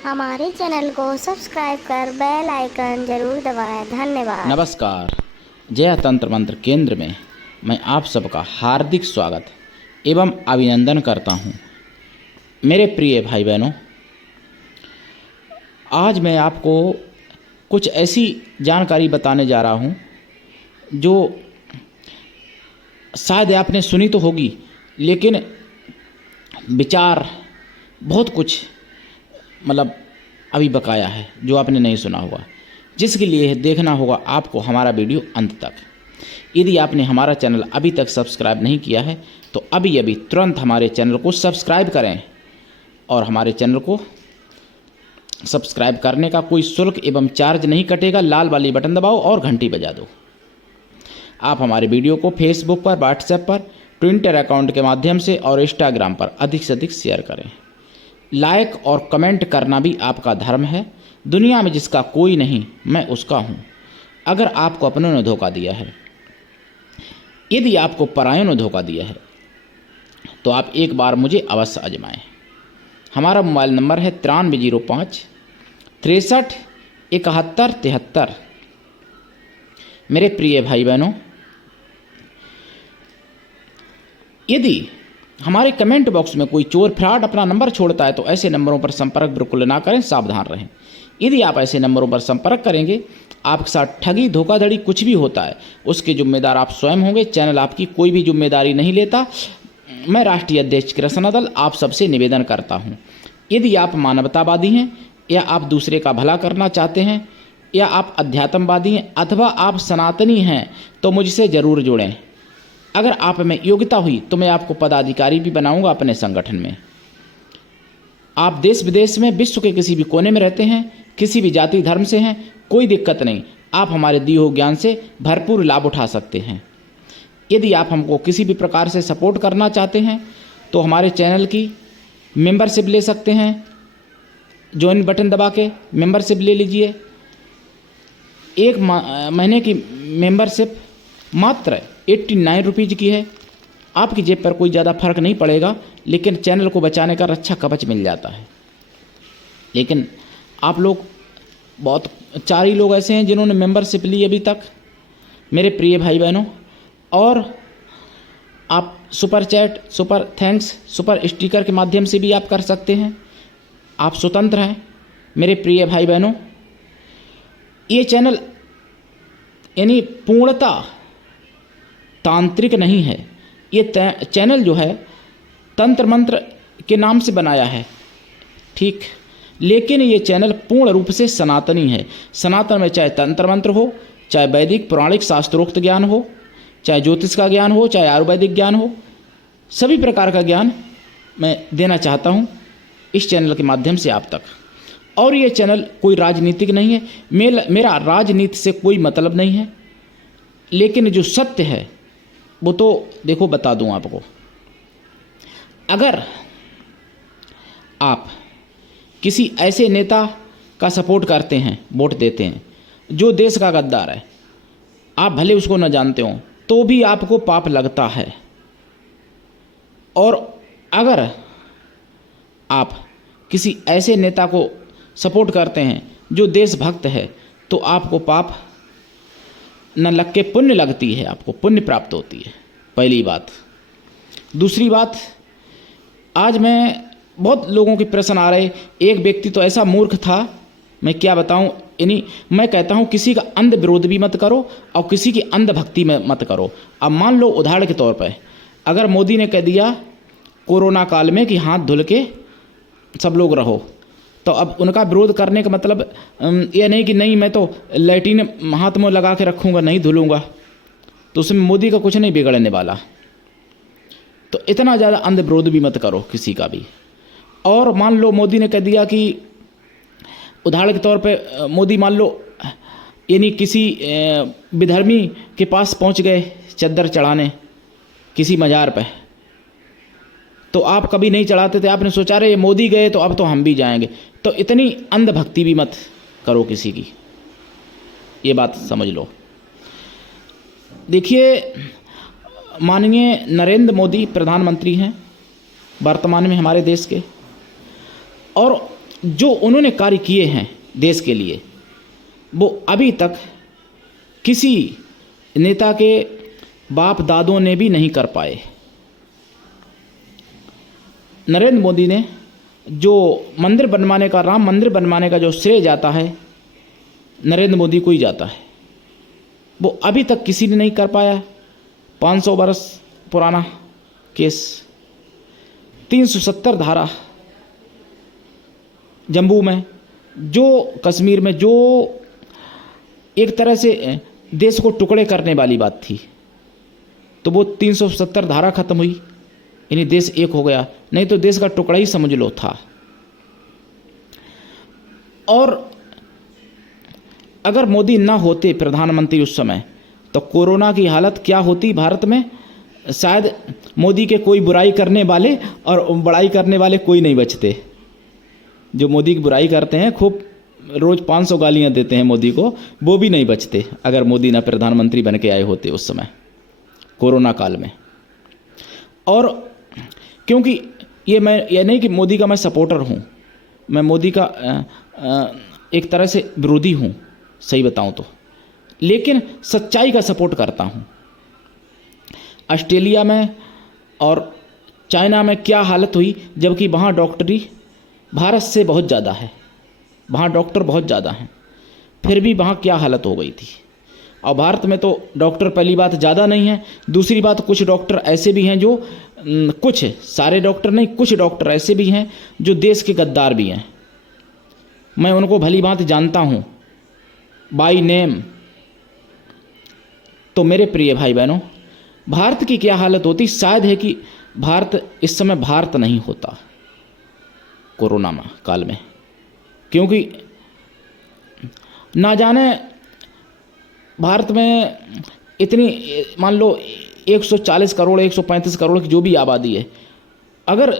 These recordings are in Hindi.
हमारे चैनल को सब्सक्राइब कर बेल आइकन जरूर दबाएं। धन्यवाद। नमस्कार। जय तंत्र मंत्र केंद्र में मैं आप सबका हार्दिक स्वागत एवं अभिनंदन करता हूं। मेरे प्रिय भाई बहनों, आज मैं आपको कुछ ऐसी जानकारी बताने जा रहा हूं जो शायद आपने सुनी तो होगी, लेकिन विचार बहुत कुछ अभी बकाया है जो आपने नहीं सुना होगा, जिसके लिए देखना होगा आपको हमारा वीडियो अंत तक। यदि आपने हमारा चैनल अभी तक सब्सक्राइब नहीं किया है तो अभी तुरंत हमारे चैनल को सब्सक्राइब करें, और हमारे चैनल को सब्सक्राइब करने का कोई शुल्क एवं चार्ज नहीं कटेगा। लाल वाली बटन दबाओ और घंटी बजा दो। आप हमारे वीडियो को फेसबुक पर, व्हाट्सएप पर, ट्विटर अकाउंट के माध्यम से और इंस्टाग्राम पर अधिक से अधिक शेयर करें। लाइक और कमेंट करना भी आपका धर्म है। दुनिया में जिसका कोई नहीं, मैं उसका हूँ। अगर आपको अपनों ने धोखा दिया है, यदि आपको परायों ने धोखा दिया है, तो आप एक बार मुझे अवश्य आजमाएं। हमारा मोबाइल नंबर है 9305 63 71 73। मेरे प्रिय भाई बहनों, यदि हमारे कमेंट बॉक्स में कोई चोर फ्रॉड अपना नंबर छोड़ता है तो ऐसे नंबरों पर संपर्क बिल्कुल ना करें, सावधान रहें। यदि आप ऐसे नंबरों पर संपर्क करेंगे, आपके साथ ठगी, धोखाधड़ी कुछ भी होता है, उसके जिम्मेदार आप स्वयं होंगे। चैनल आपकी कोई भी जिम्मेदारी नहीं लेता। मैं राष्ट्रीय अध्यक्ष कृष्ण दल आप सबसे निवेदन करता हूँ, यदि आप मानवतावादी हैं या आप दूसरे का भला करना चाहते हैं या आप अध्यात्मवादी हैं अथवा आप सनातनी हैं तो मुझसे ज़रूर जुड़ें। अगर आप में योग्यता हुई तो मैं आपको पदाधिकारी भी बनाऊंगा अपने संगठन में। आप देश विदेश में, विश्व के किसी भी कोने में रहते हैं, किसी भी जाति धर्म से हैं, कोई दिक्कत नहीं। आप हमारे दिए हुए ज्ञान से भरपूर लाभ उठा सकते हैं। यदि आप हमको किसी भी प्रकार से सपोर्ट करना चाहते हैं तो हमारे चैनल की मेंबरशिप ले सकते हैं। ज्वाइन बटन दबा के मेंबरशिप ले लीजिए। एक महीने की मेंबरशिप मात्र 89 रुपीज़ की है। आपकी जेब पर कोई ज़्यादा फर्क नहीं पड़ेगा, लेकिन चैनल को बचाने का रक्षा कवच मिल जाता है। लेकिन आप लोग बहुत 4 ही लोग ऐसे हैं जिन्होंने मेंबरशिप ली अभी तक, मेरे प्रिय भाई बहनों। और आप super chat, super thanks, super sticker के माध्यम से भी आप कर सकते हैं। आप स्वतंत्र हैं मेरे प्रिय भाई बहनों। ये चैनल यानी पूर्णता तांत्रिक नहीं है। ये चैनल जो है तंत्र मंत्र के नाम से बनाया है, ठीक, लेकिन ये चैनल पूर्ण रूप से सनातनी है। सनातन में चाहे तंत्र मंत्र हो, चाहे वैदिक पौराणिक शास्त्रोक्त ज्ञान हो, चाहे ज्योतिष का ज्ञान हो, चाहे आयुर्वेदिक ज्ञान हो, सभी प्रकार का ज्ञान मैं देना चाहता हूँ इस चैनल के माध्यम से आप तक। और ये चैनल कोई राजनीतिक नहीं है। मेरा राजनीति से कोई मतलब नहीं है, लेकिन जो सत्य है वो तो देखो बता दूं आपको। अगर आप किसी ऐसे नेता का सपोर्ट करते हैं, वोट देते हैं, जो देश का गद्दार है, आप भले उसको न जानते हो तो भी आपको पाप लगता है। और अगर आप किसी ऐसे नेता को सपोर्ट करते हैं जो देशभक्त है तो आपको पाप न लग के पुण्य लगती है, आपको पुण्य प्राप्त होती है। पहली बात। दूसरी बात, आज मैं बहुत लोगों के प्रश्न आ रहे। एक व्यक्ति तो ऐसा मूर्ख था, मैं क्या बताऊं। यानी मैं कहता हूं किसी का अंध विरोध भी मत करो और किसी की अंध भक्ति में मत करो। अब मान लो उदाहरण के तौर पर, अगर मोदी ने कह दिया कोरोना काल में कि हाथ धुल के सब लोग रहो, तो अब उनका विरोध करने का मतलब ये नहीं कि नहीं मैं तो लैट्रिन हाथ में लगा के रखूँगा, नहीं धुलूँगा, तो उसमें मोदी का कुछ नहीं बिगड़ने वाला। तो इतना ज़्यादा अंध विरोध भी मत करो किसी का भी। और मान लो मोदी ने कह दिया कि उदाहरण के तौर पे मोदी मान लो यानी किसी विधर्मी के पास पहुंच गए चद्दर चढ़ाने किसी मज़ार पे, तो आप कभी नहीं चढ़ाते थे, आपने सोचा रहे मोदी गए तो अब तो हम भी जाएंगे। तो इतनी अंधभक्ति भी मत करो किसी की, ये बात समझ लो। देखिए, माननीय नरेंद्र मोदी प्रधानमंत्री हैं वर्तमान में हमारे देश के, और जो उन्होंने कार्य किए हैं देश के लिए, वो अभी तक किसी नेता के बाप दादों ने भी नहीं कर पाए। नरेंद्र मोदी ने जो मंदिर बनवाने का, राम मंदिर बनवाने का जो श्रेय जाता है, नरेंद्र मोदी को ही जाता है। वो अभी तक किसी ने नहीं कर पाया। 500 बरस पुराना केस, 370 धारा जम्मू में, जो कश्मीर में, जो एक तरह से देश को टुकड़े करने वाली बात थी, तो वो 370 धारा खत्म हुई, यानी देश एक हो गया। नहीं तो देश का टुकड़ा ही समझ लो था। और अगर मोदी ना होते प्रधानमंत्री उस समय, तो कोरोना की हालत क्या होती भारत में। शायद मोदी के कोई बुराई करने वाले और बड़ाई करने वाले कोई नहीं बचते। जो मोदी की बुराई करते हैं, खूब रोज़ 500 गालियां देते हैं मोदी को, वो भी नहीं बचते अगर मोदी ना प्रधानमंत्री बन के आए होते उस समय कोरोना काल में। और क्योंकि ये नहीं कि मोदी का मैं सपोर्टर हूँ, मैं मोदी का एक तरह से विरोधी हूँ, सही बताऊँ तो, लेकिन सच्चाई का सपोर्ट करता हूँ। ऑस्ट्रेलिया में और चाइना में क्या हालत हुई, जबकि वहाँ डॉक्टरी भारत से बहुत ज़्यादा है, वहाँ डॉक्टर बहुत ज़्यादा हैं, फिर भी वहाँ क्या हालत हो गई थी। और भारत में तो डॉक्टर पहली बात ज़्यादा नहीं है, दूसरी बात कुछ डॉक्टर ऐसे भी हैं जो, कुछ, सारे डॉक्टर नहीं, कुछ डॉक्टर ऐसे भी हैं जो देश के गद्दार भी हैं। मैं उनको भली बात जानता हूँ बाई नेम। तो मेरे प्रिय भाई बहनों, भारत की क्या हालत होती, शायद है कि भारत इस समय भारत नहीं होता कोरोना काल में, क्योंकि ना जाने भारत में इतनी, मान लो 140 करोड़ 135 करोड़ की जो भी आबादी है, अगर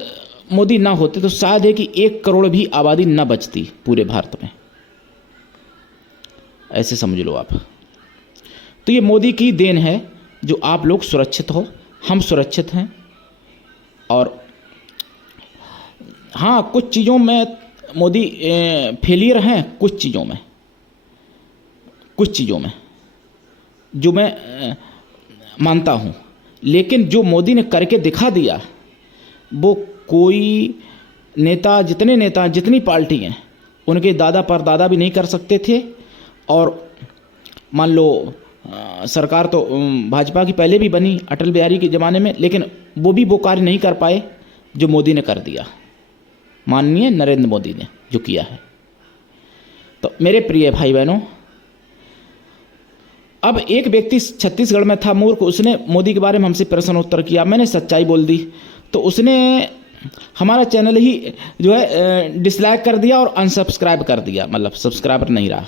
मोदी ना होते तो शायद है कि 1 करोड़ भी आबादी ना बचती पूरे भारत में, ऐसे समझ लो आप। तो ये मोदी की देन है जो आप लोग सुरक्षित हो, हम सुरक्षित हैं। और हाँ, कुछ चीज़ों में मोदी फेलियर हैं, कुछ चीज़ों में जो मैं मानता हूँ, लेकिन जो मोदी ने करके दिखा दिया, वो कोई नेता, जितने नेता, जितनी पार्टी हैं, उनके दादा परदादा भी नहीं कर सकते थे। और मान लो सरकार तो भाजपा की पहले भी बनी अटल बिहारी के ज़माने में, लेकिन वो भी वो कार्य नहीं कर पाए जो मोदी ने कर दिया, माननीय नरेंद्र मोदी ने जो किया है। तो मेरे प्रिय भाई बहनों, अब एक व्यक्ति छत्तीसगढ़ में था मूर्ख, उसने मोदी के बारे में हमसे प्रश्न उत्तर किया, मैंने सच्चाई बोल दी, तो उसने हमारा चैनल ही जो है डिसलाइक कर दिया और अनसब्सक्राइब कर दिया, मतलब सब्सक्राइबर नहीं रहा।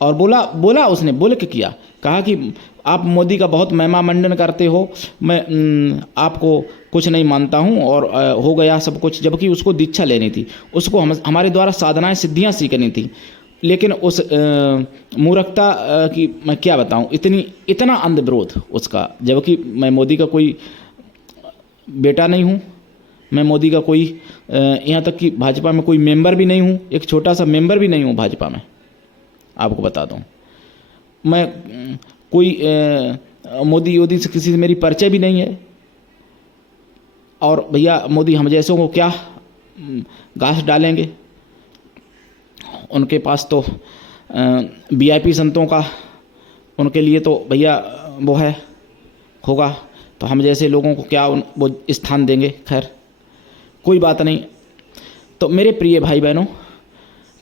और बोला उसने बोल के किया, कहा कि आप मोदी का बहुत महिमा मंडन करते हो, मैं आपको कुछ नहीं मानता हूँ, और हो गया सब कुछ। जबकि उसको दीक्षा लेनी थी, उसको हमारे द्वारा साधनाएं सिद्धियाँ सीखनी थी, लेकिन उस मूर्खता की मैं क्या बताऊँ, इतना अंधविरोध उसका। जबकि मैं मोदी का कोई बेटा नहीं हूँ, मैं मोदी का कोई यहाँ तक कि भाजपा में कोई मेंबर भी नहीं हूँ, एक छोटा सा मेंबर भी नहीं हूँ भाजपा में, आपको बता दूँ। मैं कोई मोदी से किसी से मेरी परिचय भी नहीं है। और भैया मोदी हम जैसों को क्या घास डालेंगे, उनके पास तो वीआईपी संतों का, उनके लिए तो भैया वो है होगा, तो हम जैसे लोगों को क्या वो स्थान देंगे। खैर कोई बात नहीं। तो मेरे प्रिय भाई बहनों,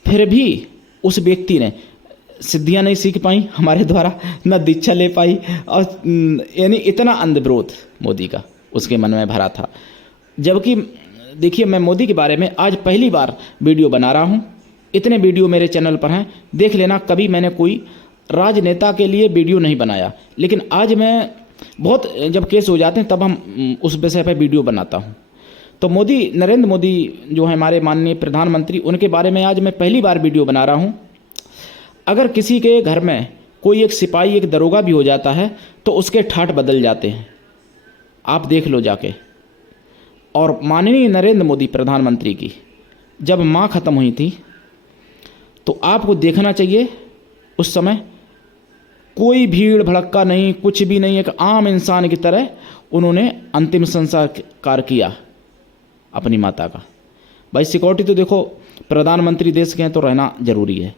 फिर भी उस व्यक्ति ने सिद्धियां नहीं सीख पाई हमारे द्वारा, न दीक्षा ले पाई, और यानी इतना अंधविरोध मोदी का उसके मन में भरा था। जबकि देखिए, मैं मोदी के बारे में आज पहली बार वीडियो बना रहा हूँ, इतने वीडियो मेरे चैनल पर हैं, देख लेना। कभी मैंने कोई राजनेता के लिए वीडियो नहीं बनाया, लेकिन आज मैं बहुत, जब केस हो जाते हैं तब हम उस विषय पर वीडियो बनाता हूँ। तो मोदी, नरेंद्र मोदी जो है हमारे माननीय प्रधानमंत्री, उनके बारे में आज मैं पहली बार वीडियो बना रहा हूँ। अगर किसी के घर में कोई एक सिपाही, एक दरोगा भी हो जाता है तो उसके ठाठ बदल जाते हैं, आप देख लो जाके। और माननीय नरेंद्र मोदी प्रधानमंत्री की जब माँ ख़त्म हुई थी तो आपको देखना चाहिए उस समय कोई भीड़ भड़क्का नहीं, कुछ भी नहीं, एक आम इंसान की तरह उन्होंने अंतिम संस्कार किया अपनी माता का। भाई सिक्योरिटी तो देखो, प्रधानमंत्री देश के हैं तो रहना ज़रूरी है,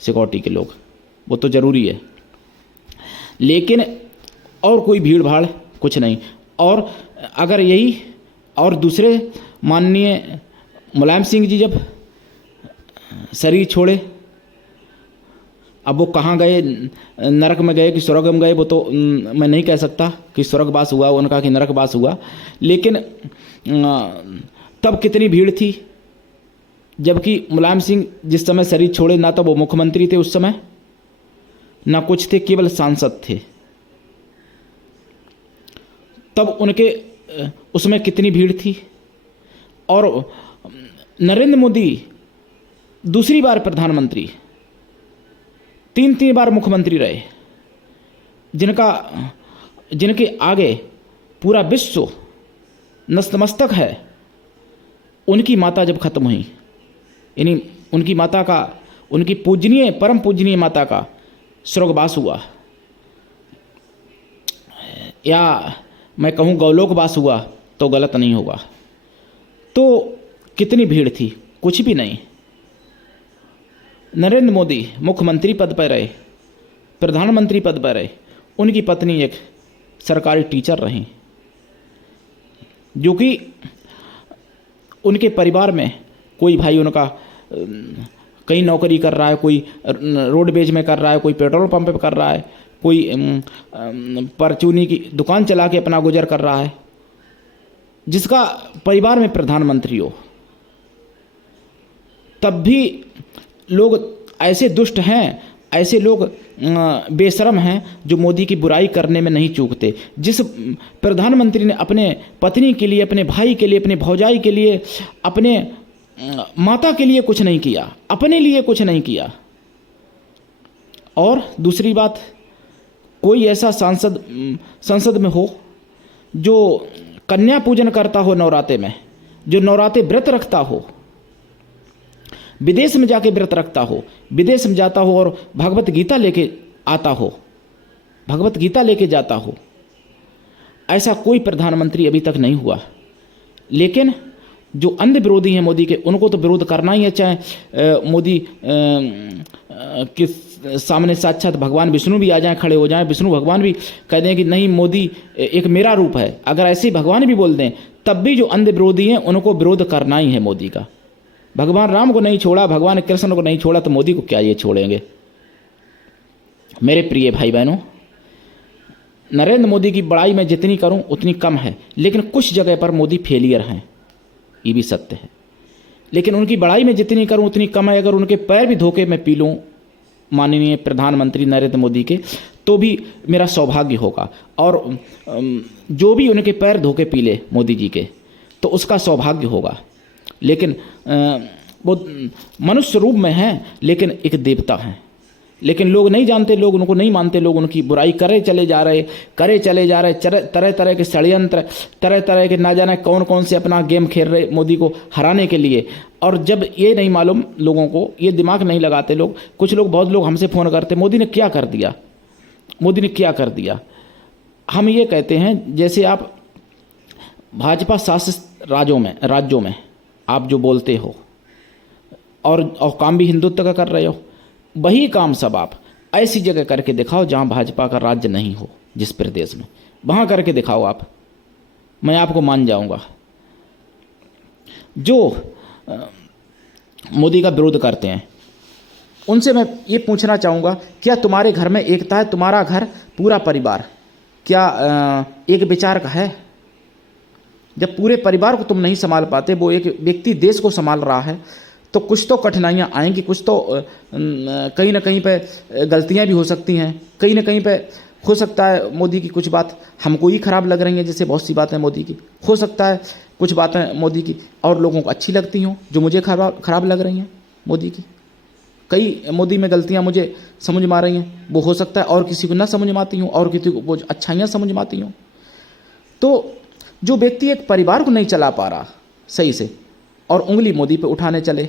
सिक्योरिटी के लोग वो तो ज़रूरी है, लेकिन और कोई भीड़ भाड़ कुछ नहीं। और अगर यही और दूसरे माननीय मुलायम सिंह जी जब शरीर छोड़े, अब वो कहाँ गए, नरक में गए कि स्वर्ग में गए, वो तो मैं नहीं कह सकता कि स्वर्गवास हुआ उनका कि नरकवास हुआ, लेकिन तब कितनी भीड़ थी, जबकि मुलायम सिंह जिस समय शरीर छोड़े ना तो वो मुख्यमंत्री थे उस समय, ना कुछ थे, केवल सांसद थे, तब उनके उसमें कितनी भीड़ थी। और नरेंद्र मोदी दूसरी बार प्रधानमंत्री, 3 बार मुख्यमंत्री रहे, जिनके आगे पूरा विश्व नतमस्तक है, उनकी माता जब खत्म हुई, यानी उनकी माता का, उनकी पूजनीय परम पूजनीय माता का स्वर्गवास हुआ, या मैं कहूँ गौलोकवास हुआ तो गलत नहीं होगा, तो कितनी भीड़ थी, कुछ भी नहीं। नरेंद्र मोदी मुख्यमंत्री पद पर रहे, प्रधानमंत्री पद पर रहे, उनकी पत्नी एक सरकारी टीचर रहीं, जो कि उनके परिवार में कोई भाई उनका कहीं नौकरी कर रहा है, कोई रोडवेज में कर रहा है, कोई पेट्रोल पंप पे कर रहा है, कोई परचूनी की दुकान चला के अपना गुजर कर रहा है, जिसका परिवार में प्रधानमंत्री हो, तब भी लोग ऐसे दुष्ट हैं, ऐसे लोग बेशरम हैं जो मोदी की बुराई करने में नहीं चूकते। जिस प्रधानमंत्री ने अपने पत्नी के लिए, अपने भाई के लिए, अपने भौजाई के लिए, अपने माता के लिए कुछ नहीं किया, अपने लिए कुछ नहीं किया। और दूसरी बात, कोई ऐसा संसद में हो जो कन्या पूजन करता हो नवरात्रे में, जो नवरात्रे व्रत रखता हो, विदेश में जाके व्रत रखता हो, विदेश में जाता हो और भगवत गीता लेके आता हो, भगवत गीता लेके जाता हो, ऐसा कोई प्रधानमंत्री अभी तक नहीं हुआ। लेकिन जो अंध विरोधी हैं मोदी के, उनको तो विरोध करना ही है, चाहे मोदी के सामने साक्षात भगवान विष्णु भी आ जाएं, खड़े हो जाएं, विष्णु भगवान भी कह दें कि नहीं मोदी एक मेरा रूप है, अगर ऐसे भगवान भी बोल दें, तब भी जो अंध विरोधी हैं उनको विरोध करना ही है मोदी का। भगवान राम को नहीं छोड़ा, भगवान कृष्ण को नहीं छोड़ा, तो मोदी को क्या ये छोड़ेंगे। मेरे प्रिय भाई बहनों, नरेंद्र मोदी की बड़ाई मैं जितनी करूं उतनी कम है, लेकिन कुछ जगह पर मोदी फेलियर हैं, ये भी सत्य है। लेकिन उनकी बड़ाई में जितनी करूं उतनी कम है। अगर उनके पैर भी धोके मैं पी लूँ माननीय प्रधानमंत्री नरेंद्र मोदी के, तो भी मेरा सौभाग्य होगा। और जो भी उनके पैर धोके पी ले मोदी जी के, तो उसका सौभाग्य होगा। लेकिन वो मनुष्य रूप में हैं, लेकिन एक देवता हैं। लेकिन लोग नहीं जानते, लोग उनको नहीं मानते, लोग उनकी बुराई करे चले जा रहे, तरह तरह के षड्यंत्र, तरह तरह के ना जाने कौन कौन से अपना गेम खेल रहे मोदी को हराने के लिए। और जब ये नहीं मालूम लोगों को, ये दिमाग नहीं लगाते लोग, कुछ लोग, बहुत लोग हमसे फ़ोन करते, मोदी ने क्या कर दिया, मोदी ने क्या कर दिया। हम ये कहते हैं, जैसे आप भाजपा शासित राज्यों में आप जो बोलते हो और काम भी हिंदुत्व का कर रहे हो, वही काम सब आप ऐसी जगह करके दिखाओ जहां भाजपा का राज्य नहीं हो, जिस प्रदेश में, वहां करके दिखाओ आप, मैं आपको मान जाऊंगा। जो मोदी का विरोध करते हैं उनसे मैं ये पूछना चाहूँगा, क्या तुम्हारे घर में एकता है? तुम्हारा घर, पूरा परिवार क्या एक विचार का है? जब पूरे परिवार को तुम नहीं संभाल पाते, वो एक व्यक्ति देश को संभाल रहा है, तो कुछ तो कठिनाइयाँ आएंगी, कुछ तो कहीं ना कहीं पे गलतियाँ भी हो सकती हैं, कहीं ना कहीं पे हो सकता है मोदी की कुछ बात हमको ही खराब लग रही हैं, जैसे बहुत सी बातें मोदी की, हो सकता है कुछ बातें मोदी की और लोगों को अच्छी लगती हों, जो मुझे खराब लग रही हैं मोदी की। कई मोदी में गलतियाँ मुझे समझ में आ रही हैं, वो हो सकता है और किसी को ना समझ में आती हूँ, और किसी को वो अच्छाइयाँ समझ में आती हूँ। तो जो व्यक्ति एक परिवार को नहीं चला पा रहा सही से, और उंगली मोदी पे उठाने चले।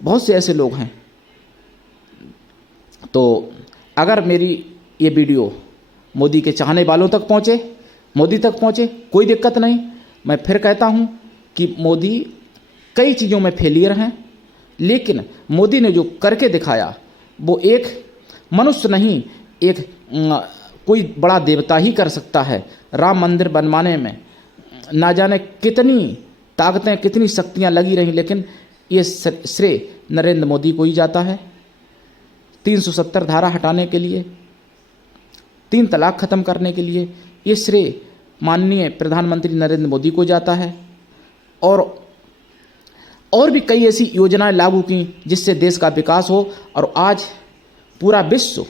बहुत से ऐसे लोग हैं। तो अगर मेरी ये वीडियो मोदी के चाहने वालों तक पहुँचे, मोदी तक पहुँचे, कोई दिक्कत नहीं। मैं फिर कहता हूँ कि मोदी कई चीज़ों में फेलियर हैं, लेकिन मोदी ने जो करके दिखाया वो एक मनुष्य नहीं, एक कोई बड़ा देवता ही कर सकता है। राम मंदिर बनवाने में ना जाने कितनी ताकतें, कितनी शक्तियां लगी रहीं, लेकिन ये श्रेय नरेंद्र मोदी को ही जाता है। 370 धारा हटाने के लिए, 3 तलाक खत्म करने के लिए ये श्रेय माननीय प्रधानमंत्री नरेंद्र मोदी को जाता है। और भी कई ऐसी योजनाएं लागू की जिससे देश का विकास हो, और आज पूरा विश्व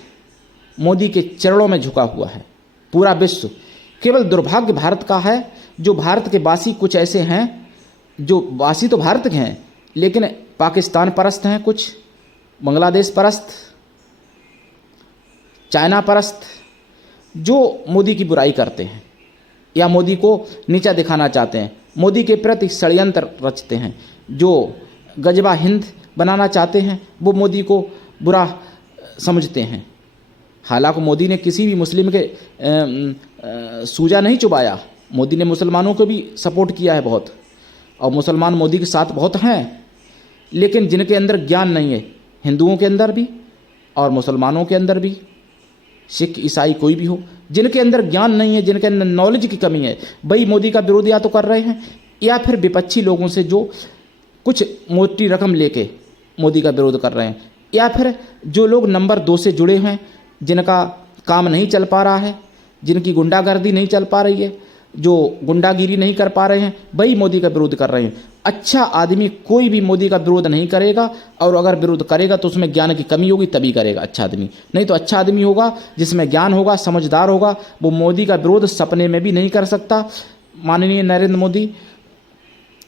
मोदी के चरणों में झुका हुआ है। पूरा विश्व। केवल दुर्भाग्य भारत का है, जो भारत के वासी कुछ ऐसे हैं, जो वासी तो भारत के हैं लेकिन पाकिस्तान परस्त हैं, कुछ बांग्लादेश परस्त, चाइना परस्त, जो मोदी की बुराई करते हैं या मोदी को नीचा दिखाना चाहते हैं, मोदी के प्रति षड्यंत्र रचते हैं, जो गजबा हिंद बनाना चाहते हैं, वो मोदी को बुरा समझते हैं। हालांकि मोदी ने किसी भी मुस्लिम के सूजा नहीं चुबाया। मोदी ने मुसलमानों को भी सपोर्ट किया है बहुत, और मुसलमान मोदी के साथ बहुत हैं, लेकिन जिनके अंदर ज्ञान नहीं है, हिंदुओं के अंदर भी और मुसलमानों के अंदर भी, सिख ईसाई कोई भी हो, जिनके अंदर ज्ञान नहीं है, जिनके अंदर नॉलेज की कमी है, वही मोदी का विरोध या तो कर रहे हैं, या फिर विपक्षी लोगों से जो कुछ मोटी रकम लेके मोदी का विरोध कर रहे हैं, या फिर जो लोग नंबर 2 से जुड़े हैं, जिनका काम नहीं चल पा रहा है, जिनकी गुंडागर्दी नहीं चल पा रही है, जो गुंडागिरी नहीं कर पा रहे हैं, वही मोदी का विरोध कर रहे हैं। अच्छा आदमी कोई भी मोदी का विरोध नहीं करेगा, और अगर विरोध करेगा तो उसमें ज्ञान की कमी होगी, तभी करेगा अच्छा आदमी। नहीं तो अच्छा आदमी होगा जिसमें ज्ञान होगा, समझदार होगा, वो मोदी का विरोध सपने में भी नहीं कर सकता। माननीय नरेंद्र मोदी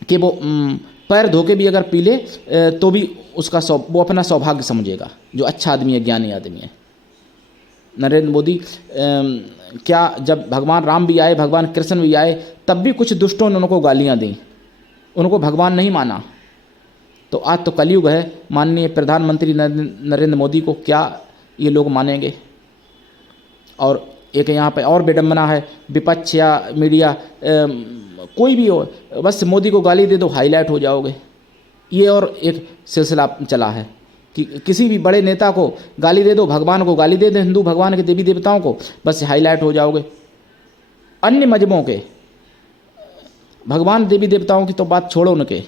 के वो पैर धोके भी अगर पी ले तो भी उसका वो अपना सौभाग्य समझेगा, जो अच्छा आदमी है, ज्ञानी आदमी है। नरेंद्र मोदी क्या, जब भगवान राम भी आए, भगवान कृष्ण भी आए, तब भी कुछ दुष्टों ने उनको गालियां दी, उनको भगवान नहीं माना। तो आज तो कलयुग है, माननीय प्रधानमंत्री नरेंद्र मोदी को क्या ये लोग मानेंगे। और एक यहाँ पे और विडंबना है, विपक्ष या मीडिया कोई भी हो, बस मोदी को गाली दे दो, हाईलाइट हो जाओगे। ये और एक सिलसिला चला है कि किसी भी बड़े नेता को गाली दे दो, भगवान को गाली दे दो, हिंदू भगवान के देवी देवताओं को, बस हाईलाइट हो जाओगे। अन्य मजहबों के भगवान देवी देवताओं की तो बात छोड़ो, उनके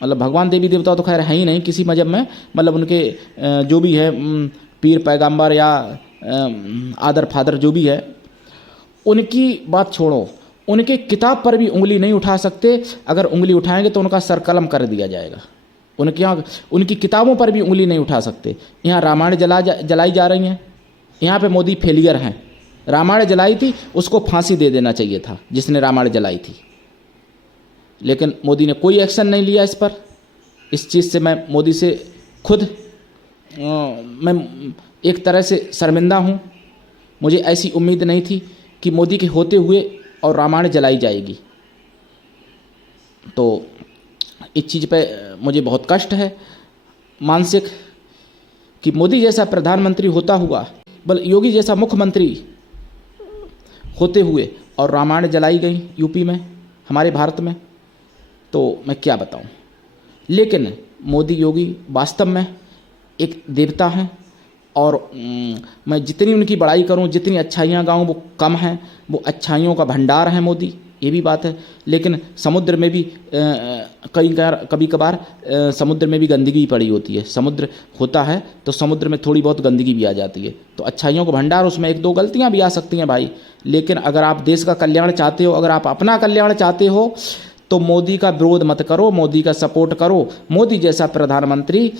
मतलब भगवान देवी देवता तो खैर है ही नहीं किसी मजहब में, मतलब उनके जो भी है पीर पैगंबर या आदर फादर जो भी है, उनकी बात छोड़ो, उनके किताब पर भी उंगली नहीं उठा सकते। अगर उंगली उठाएंगे तो उनका सर कलम कर दिया जाएगा। उनके यहाँ उनकी किताबों पर भी उंगली नहीं उठा सकते। यहाँ रामायण जलाई जा रही हैं, यहाँ पे मोदी फेलियर हैं। रामायण जलाई थी, उसको फांसी दे देना चाहिए था जिसने रामायण जलाई थी, लेकिन मोदी ने कोई एक्शन नहीं लिया इस पर। इस चीज़ से मैं मोदी से खुद मैं एक तरह से शर्मिंदा हूँ। मुझे ऐसी उम्मीद नहीं थी कि मोदी के होते हुए और रामायण जलाई जाएगी। तो इस चीज़ पे मुझे बहुत कष्ट है मानसिक कि मोदी जैसा प्रधानमंत्री होता हुआ, योगी जैसा मुख्यमंत्री होते हुए और रामायण जलाई गई यूपी में, हमारे भारत में, तो मैं क्या बताऊं। लेकिन मोदी योगी वास्तव में एक देवता हैं, और मैं जितनी उनकी बड़ाई करूं, जितनी अच्छाइयां गाऊं, वो कम हैं। वो अच्छाइयों का भंडार है मोदी, ये भी बात है। लेकिन समुद्र में भी कभी कभार समुद्र में भी गंदगी पड़ी होती है। समुद्र होता है तो समुद्र में थोड़ी बहुत गंदगी भी आ जाती है। तो अच्छाइयों का भंडार, उसमें 1-2 गलतियां भी आ सकती हैं भाई। लेकिन अगर आप देश का कल्याण चाहते हो, अगर आप अपना कल्याण चाहते हो, तो मोदी का विरोध मत करो, मोदी का सपोर्ट करो। मोदी जैसा प्रधानमंत्री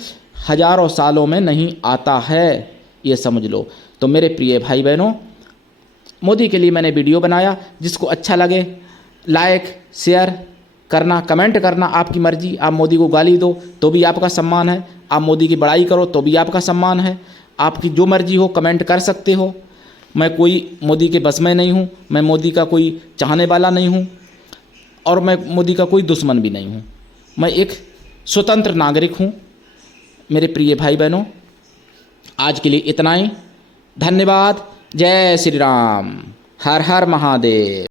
हजारों सालों में नहीं आता है, ये समझ लो। तो मेरे प्रिय भाई बहनों, मोदी के लिए मैंने वीडियो बनाया। जिसको अच्छा लगे लाइक शेयर करना, कमेंट करना, आपकी मर्जी। आप मोदी को गाली दो तो भी आपका सम्मान है, आप मोदी की बड़ाई करो तो भी आपका सम्मान है। आपकी जो मर्जी हो कमेंट कर सकते हो। मैं कोई मोदी के बस में नहीं हूँ, मैं मोदी का कोई चाहने वाला नहीं हूँ, और मैं मोदी का कोई दुश्मन भी नहीं हूँ। मैं एक स्वतंत्र नागरिक हूँ। मेरे प्रिय भाई बहनों, आज के लिए इतना ही। धन्यवाद। जय श्री राम। हर हर महादेव।